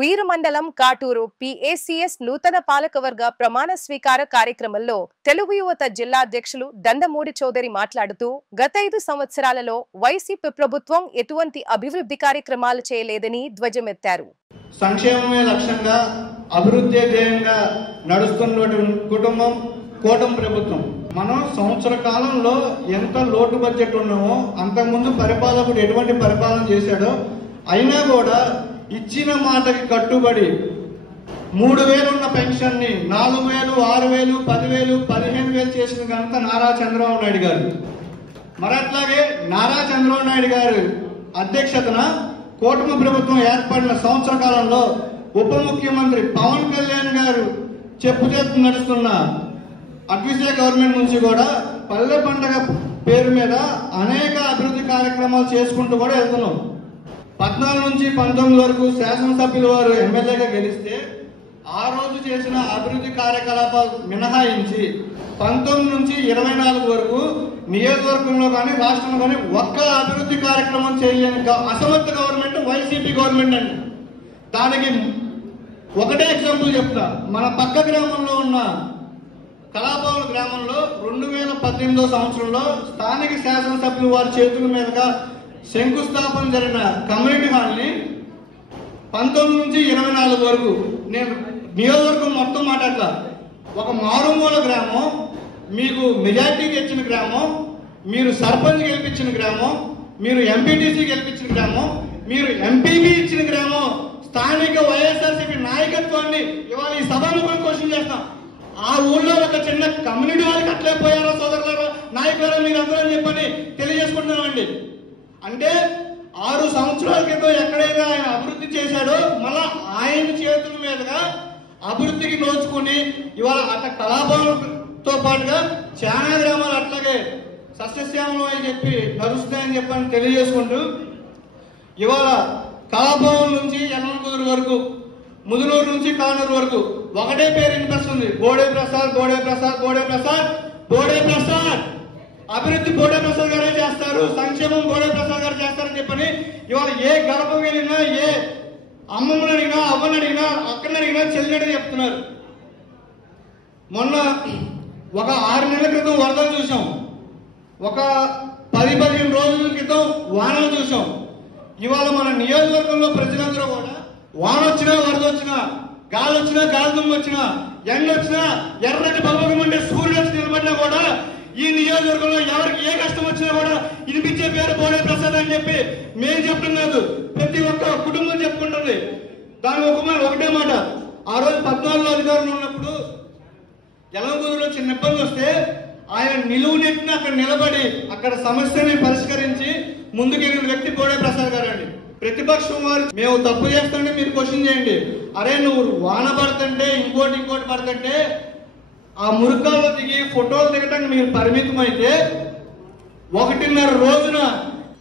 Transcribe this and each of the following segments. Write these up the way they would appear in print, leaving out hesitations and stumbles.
ఉయ్యూరు మండలం కాటూరు పిఏసిఎస్ నూతన పాలకవర్గ ప్రమాణ స్వీకార కార్యక్రమంలో తెలుగు యువత జిల్లా అధ్యక్షులు దండమూడి చౌదరి మాట్లాడుతూ గత 5 సంవత్సరాలలో వైసీపీ ప్రభుత్వం ఎటువంటి అభివృద్ధి కార్యక్రమాలు చేయలేదని ధ్వజమెత్తారు. సంక్షేమమే లక్ష్యంగా అభివృద్ధి ధ్యేయంగా నడుస్తున్నటువంటి కుటుంబం కూటమి ప్రభుత్వం. మనం సంవత్సర కాలంలో ఎంత లోటు బడ్జెట్ ఉన్నామో అంతకుముందు పరిపాలకుడు ఎటువంటి పరిపాలన చేశాడో అయినా కూడా ఇచ్చిన మాటకి కట్టుబడి 3,000 ఉన్న పెన్షన్ని 4,000, 6,000, 10,000, 15,000 చేసిన ఘనత నారా చంద్రబాబు నాయుడు గారు. మరి అట్లాగే నారా చంద్రబాబు నాయుడు గారు అధ్యక్షతన కూటమి ప్రభుత్వం ఏర్పడిన సంవత్సర కాలంలో ఉప ముఖ్యమంత్రి పవన్ కళ్యాణ్ గారు చెప్పుచేస్తూ నడుస్తున్న అగ్విజయ గవర్నమెంట్ నుంచి కూడా పల్లె పండుగ పేరు మీద అనేక అభివృద్ధి కార్యక్రమాలు చేసుకుంటూ కూడా వెళ్తున్నాం. 14 నుంచి 19 వరకు శాసనసభ్యుల వారు ఎమ్మెల్యేగా గెలిస్తే ఆ రోజు చేసిన అభివృద్ధి కార్యకలాపాలు మినహాయించి 19 నుంచి 24 వరకు నియోజకవర్గంలో కానీ రాష్ట్రంలో కానీ ఒక్క అభివృద్ధి కార్యక్రమం చేయలేని అసమర్థ గవర్నమెంట్ వైసీపీ గవర్నమెంట్ అండి. దానికి ఒకటే ఎగ్జాంపుల్ చెప్తా. మన పక్క గ్రామంలో ఉన్న కళాభవన్ గ్రామంలో 2018 సంవత్సరంలో స్థానిక శాసనసభ్యులు వారి చేతుల మీదుగా శంకుస్థాపన జరిగిన కమ్యూనిటీ హాల్ని 19 నుంచి 24 వరకు నేను నియోజకవర్గం మొత్తం మాట్లాడతా. ఒక మారుమూల గ్రామం, మీకు మెజార్టీకి ఇచ్చిన గ్రామం, మీరు సర్పంచ్ గెలిపించిన గ్రామం, మీరు ఎంపీటీసీ గెలిపించిన గ్రామం, మీరు ఎంపీపీ ఇచ్చిన గ్రామం, స్థానిక వైఎస్ఆర్సీపీ నాయకత్వాన్ని ఇవాళ ఈ సభను క్వశ్చన్ చేస్తాం. ఆ ఊళ్ళో ఒక చిన్న కమ్యూనిటీ వాళ్ళకి అట్లే పోయారో సోదరులారా, నాయకులారా మీరు అందరూ చెప్పని తెలియజేసుకుంటున్నామండి. అంటే 6 సంవత్సరాల క్రితం ఎక్కడైతే ఆయన అభివృద్ధి చేశాడో మళ్ళా ఆయన చేతుల మీదుగా అభివృద్ధికి నోచుకుని ఇవాళ అట్లా కళాభవన్తో పాటుగా చాలా గ్రామాలు అట్లాగే సస్యశ్యామలం అని చెప్పి నడుస్తాయని చెప్పని తెలియజేసుకుంటూ ఇవాళ కళాభవన్ నుంచి యనమల వరకు, ముదునూరు నుంచి కానూరు వరకు ఒకటే పేరు వినిపిస్తుంది, బోడే ప్రసాద్, బోడే ప్రసాద్, బోడే ప్రసాద్, బోడే ప్రసాద్. అభివృద్ధి బోడే ప్రసాద్ గారే చేస్తారు, సంక్షేమం బోడే ప్రసాద్ గారు చేస్తారని చెప్పని ఇవాళ ఏ గడప వెళ్ళినా, ఏ అమ్మమ్మని అడిగినా, అవ్వని అడిగినా, అక్కడిని అడిగినా, చెల్లిని చెప్తున్నారు. మొన్న ఒక 6 నెలల క్రితం వరదలు చూసాం, ఒక 10-15 రోజుల క్రితం వానలు చూసాం. ఇవాళ మన నియోజకవర్గంలో ప్రజలందరూ కూడా వాన వచ్చినా, వరద వచ్చినా, గాలి వచ్చినా, గాలి దుమ్ము వచ్చినా, ఎండ వచ్చినా, ఎర్రటి బలమంటే సూర్యుడు వచ్చి నిలబడినా కూడా ఈ నియోజకవర్గంలో ఎవరికి ఏ కష్టం వచ్చినా కూడా వినిపించే పేరు బోడే ప్రసాద్ అని చెప్పి మేము చెప్పడం కాదు, ప్రతి ఒక్క కుటుంబం చెప్పుకుంటుంది. దాని ఒకటే మాట, ఆ రోజు 14లో అధికారంలో ఉన్నప్పుడు యలమగుదులో చిన్న ఇబ్బంది వస్తే ఆయన నిలువునెట్టిన అక్కడ నిలబడి అక్కడ సమస్యని పరిష్కరించి ముందుకెళ్ళిన వ్యక్తి బోడే ప్రసాద్ గారు అండి. ప్రతిపక్షం వారు మేము తప్పు చేస్తుంటే మీరు క్వశ్చన్ చేయండి. అరే నువ్వు వాన పడుతుంటే ఇంకోటి పడుతుంటే ఆ మురుకాల్లో దిగి ఫోటోలు దిగటానికి మీరు పరిమితం అయితే 1.5 రోజున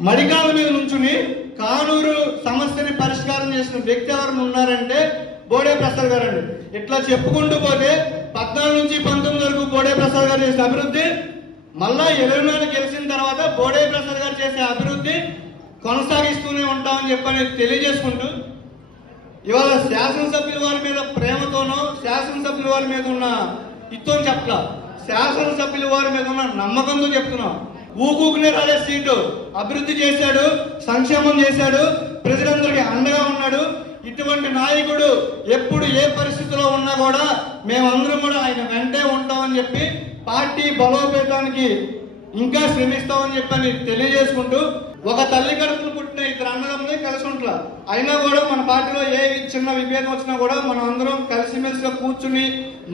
మడికాల మీద నుంచుని కానూరు సమస్యని పరిష్కారం చేసిన వ్యక్తి ఎవరు ఉన్నారంటే బోడే ప్రసాద్ గారు అండి. ఇట్లా చెప్పుకుంటూ పోతే 14 నుంచి 19 వరకు బోడే ప్రసాద్ గారు చేసిన అభివృద్ధి, మళ్ళా 24 గెలిచిన తర్వాత బోడే ప్రసాద్ గారు చేసే అభివృద్ధి కొనసాగిస్తూనే ఉంటామని చెప్పని తెలియజేసుకుంటూ ఇవాళ శాసనసభ్యుల వారి మీద ప్రేమతోనో, శాసనసభ్యుల వారి మీద ఉన్న ఇత్తోని చెప్పలా, శాసనసభ్యుల వారి మీద ఉన్న నమ్మకంతో చెప్తున్నాం. ఊకునే రాలే సీటు, అభివృద్ధి చేశాడు, సంక్షేమం చేశాడు, ప్రజలందరికీ అండగా ఉన్నాడు. ఇటువంటి నాయకుడు ఎప్పుడు ఏ పరిస్థితిలో ఉన్నా కూడా మేమందరం కూడా ఆయన వెంటే ఉంటామని చెప్పి పార్టీ బలోపేతానికి ఇంకా శ్రమిస్తామని చెప్పని తెలియజేసుకుంటూ ఒక తల్లి కడుపును పుట్టిన 2 అన్నదమ్ములే కలిసి ఉంటా. అయినా కూడా మన పార్టీలో ఏ చిన్న విభేదం వచ్చినా కూడా మనం అందరం కలిసిమెలిసిగా కూర్చుని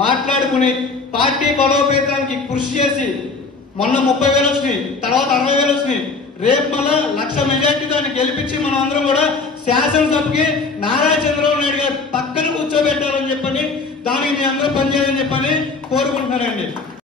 మాట్లాడుకుని పార్టీ బలోపేతానికి కృషి చేసి మొన్న 30,000 వచ్చినాయి, తర్వాత 60,000 వచ్చినాయి, రేపు మళ్ళా 1,00,000 మెజార్టీ దాన్ని గెలిపించి మనం అందరం కూడా శాసనసభకి నారా చంద్రబాబు